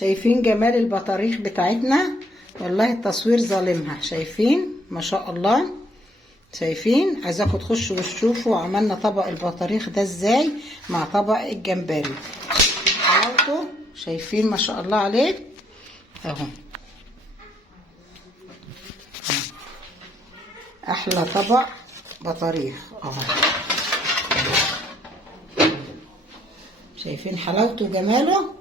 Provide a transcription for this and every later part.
شايفين جمال البطاريخ بتاعتنا؟ والله التصوير ظالمها. شايفين ما شاء الله؟ شايفين؟ عايزاكم تخشوا وتشوفوا عملنا طبق البطاريخ ده ازاي مع طبق الجمبري. حلاوته شايفين ما شاء الله عليه اهو. احلى طبق بطاريخ اهو. شايفين حلاوته وجماله؟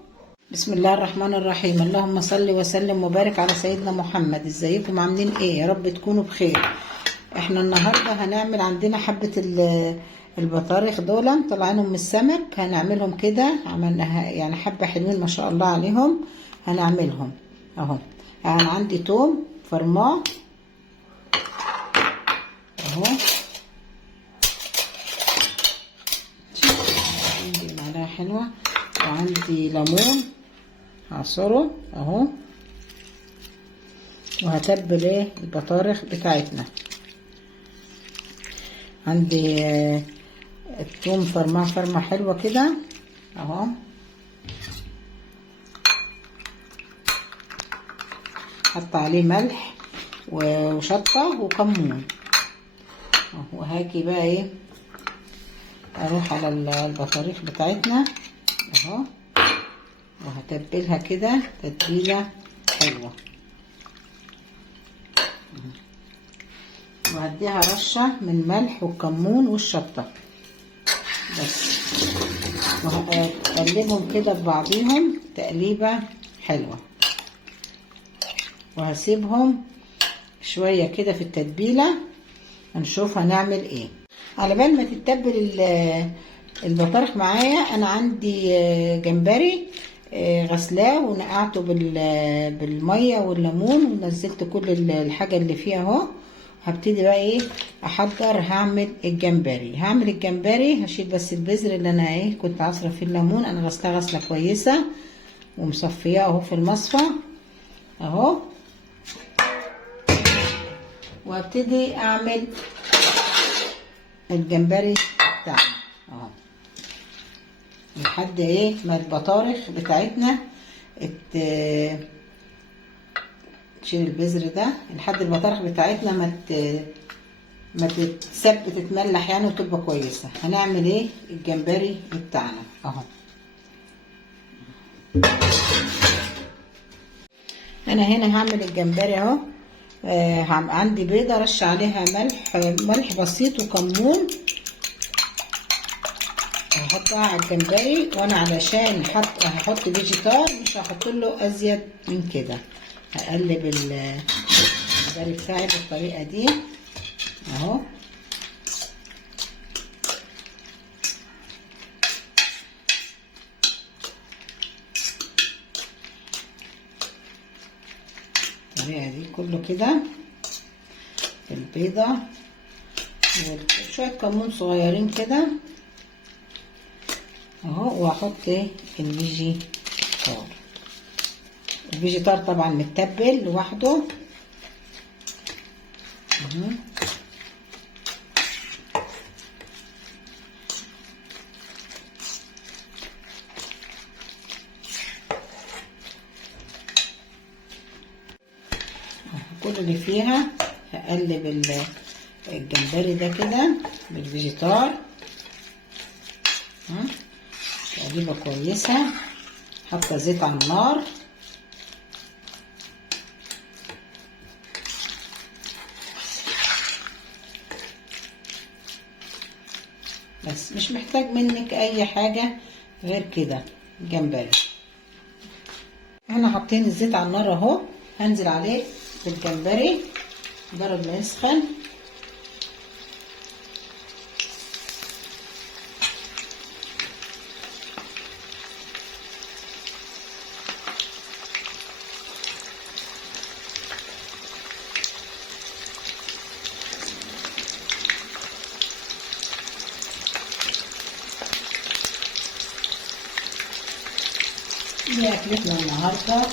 بسم الله الرحمن الرحيم. اللهم صل وسلم وبارك على سيدنا محمد. ازيكم عاملين ايه؟ يا رب تكونوا بخير. احنا النهارده هنعمل عندنا حبه البطاريخ دول طالعينهم من السمك، هنعملهم كده. عملنا يعني حبه حلوين ما شاء الله عليهم. هنعملهم اهو. يعني عندي توم فرماه اهو، عندي معلقه حلوه، وعندي ليمون هعصره اهو، وهتبل ايه البطارخ بتاعتنا. عندي الثوم فرماه فرمه حلوه كده اهو، حط عليه ملح وشطه وكمون اهو. وهاجي بقى ايه اروح على البطاريخ بتاعتنا اهو، وهتبلها كده تتبيله حلوه، وهديها رشه من ملح والكمون والشطه بس، وهقلبهم كده ببعضيهم تقليبه حلوه، وهسيبهم شويه كده في التتبيله هنشوف هنعمل ايه. على بال ما تتبل البطارخ معايا، انا عندي جمبري غسلاه ونقعته بالميه والليمون، ونزلت كل الحاجه اللي فيها اهو. هبتدي بقى ايه احضر. هعمل الجمبري هشيل بس البذر اللي انا ايه كنت عصره فيه الليمون. انا غسلاه غسله كويسه ومصفياه اهو في المصفى اهو، وابتدي اعمل الجمبري بتاعنا اهو لحد ايه ما البطارخ بتاعتنا تشيل البذر ده لحد البطارخ بتاعتنا ما تتملح يعني وتبقى كويسه. هنعمل ايه الجمبري بتاعنا اهو. انا هنا هعمل الجمبري اهو. عندي بيضه رش عليها ملح بسيط وكمون، هحطها على الجمبري. وانا علشان هحط فيجيتار مش هحط له ازيد من كده. هقلب الجمبري بتاعي بالطريقه دي اهو. الطريقه دي كله كده البيضه وشويه كمون صغيرين كده اهو. واحط الفيجيتار طبعا متبل لوحده اهو. كل اللي فيها هقلب الجمبري ده كده بالفيجيتار تقليبه كويسه. حاطه زيت على النار بس، مش محتاج منك اي حاجه غير كده. جمبري احنا حاطين الزيت على النار اهو. هنزل عليه بالجمبري مجرد ما يسخن دي اكلتنا النهارده.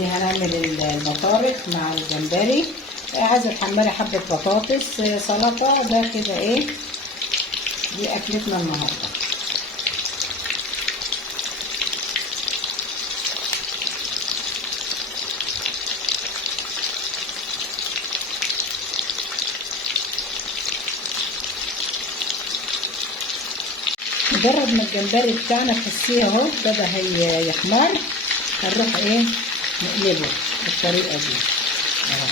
هنعمل البطارخ مع الجمبري. عايزه تحمري حبه بطاطس سلطه ده كده ايه. دي اكلتنا النهارده. مجرد ما الجمبري بتاعنا تحسيه اهو بدأ يحمر، هنروح ايه نقلبه بالطريقة دي اهو.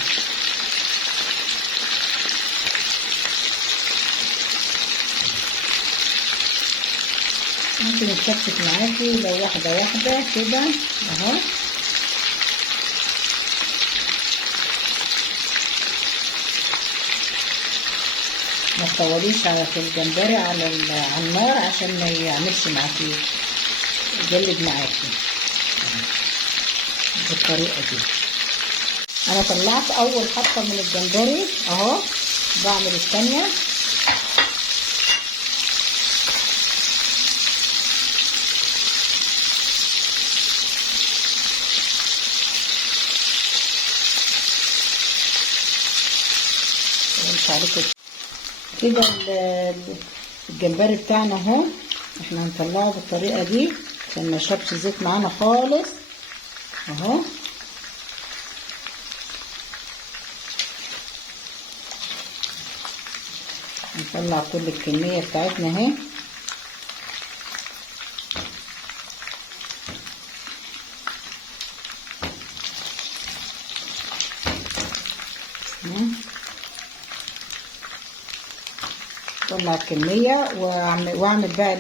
ممكن يتكتف معاكي لو واحدة واحدة كده اهو. ما تطوليش على في الجمبري على النار عشان ما يعملش معاكي يجلد معاكي بالطريقة دي. انا طلعت اول حطة من الجمبري اهو، بعمل الثانية. مش عليكم كده الجمبري بتاعنا اهو، احنا هنطلعه بالطريقه دي عشان ما يشربش زيت معانا خالص اهو. نطلع كل الكميه بتاعتنا اهي. طلع الكميه واعمل بقى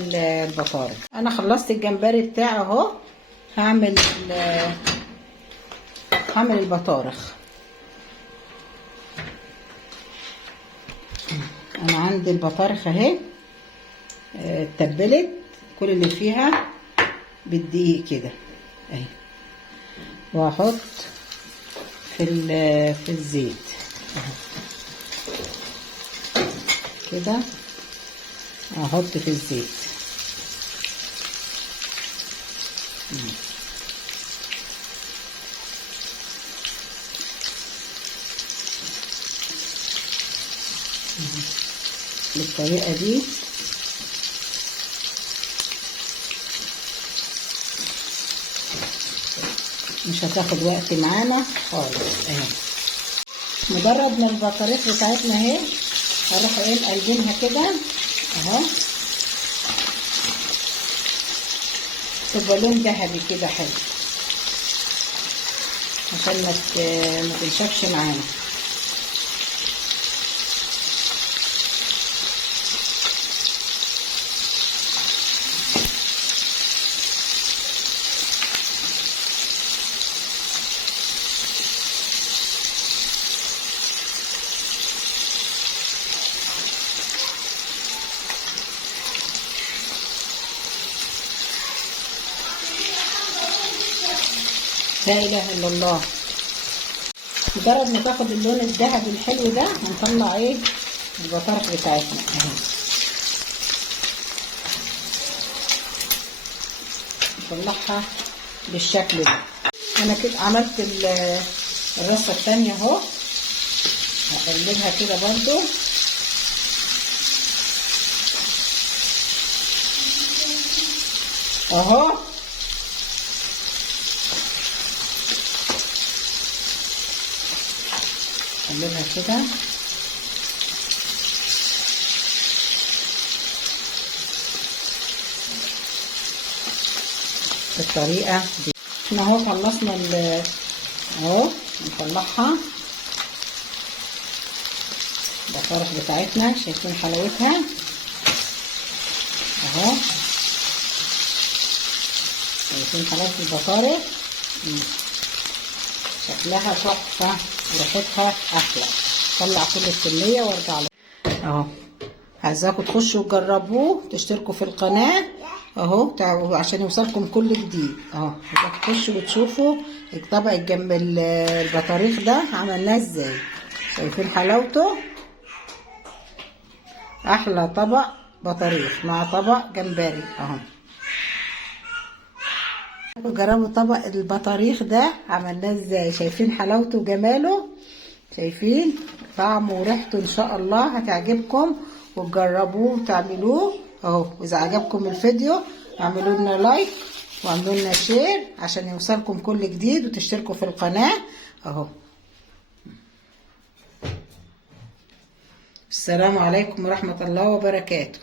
البطارخ. انا خلصت الجمبري بتاعي اهو، هعمل البطارخ. انا عندي البطارخ اهي اتبلت، كل اللي فيها بالدقيق كده اهي، واحط في الزيت كده، احط في الزيت بالطريقه دي. مش هتاخد وقت معانا خالص اهي. مجرد ما البطاريخ بتاعتنا اهي هروح ايه مقلبينها كده اهو، تبقى لون ذهبي كده حلو عشان ما تنشفش معانا. لا اله الا الله. مجرد ما تاخد اللون الذهبي الحلو ده هنطلع ايه البطارخ بتاعتنا اهي. نطلعها بالشكل ده. انا كده عملت الرصه الثانيه اهو، هقلبها كده برضو اهو. اقلبها كده بالطريقه دي. احنا اهو خلصنا اهو، نطلعها البطارخ بتاعتنا. شايفين حلاوتها اهو، شايفين حلاوه البطارخ، شكلها تحفه وريحتها احلى. طلع كل الكميه وارجع لكم اهو. عايزاكم تخشوا تجربوه، تشتركوا في القناه اهو عشان يوصلكم كل جديد اهو. تخشوا وتشوفوا طبق البطاريخ ده عملناه ازاي. شايفين حلاوته، احلى طبق بطاريخ مع طبق جمبري اهو. جربوا طبق البطاريخ ده عملناه ازاي. شايفين حلاوته وجماله، شايفين طعمه وريحته. ان شاء الله هتعجبكم وتجربوه وتعملوه اهو. واذا عجبكم الفيديو اعملوا لنا لايك واعملوا لنا شير عشان يوصلكم كل جديد، وتشتركوا في القناه اهو. السلام عليكم ورحمه الله وبركاته.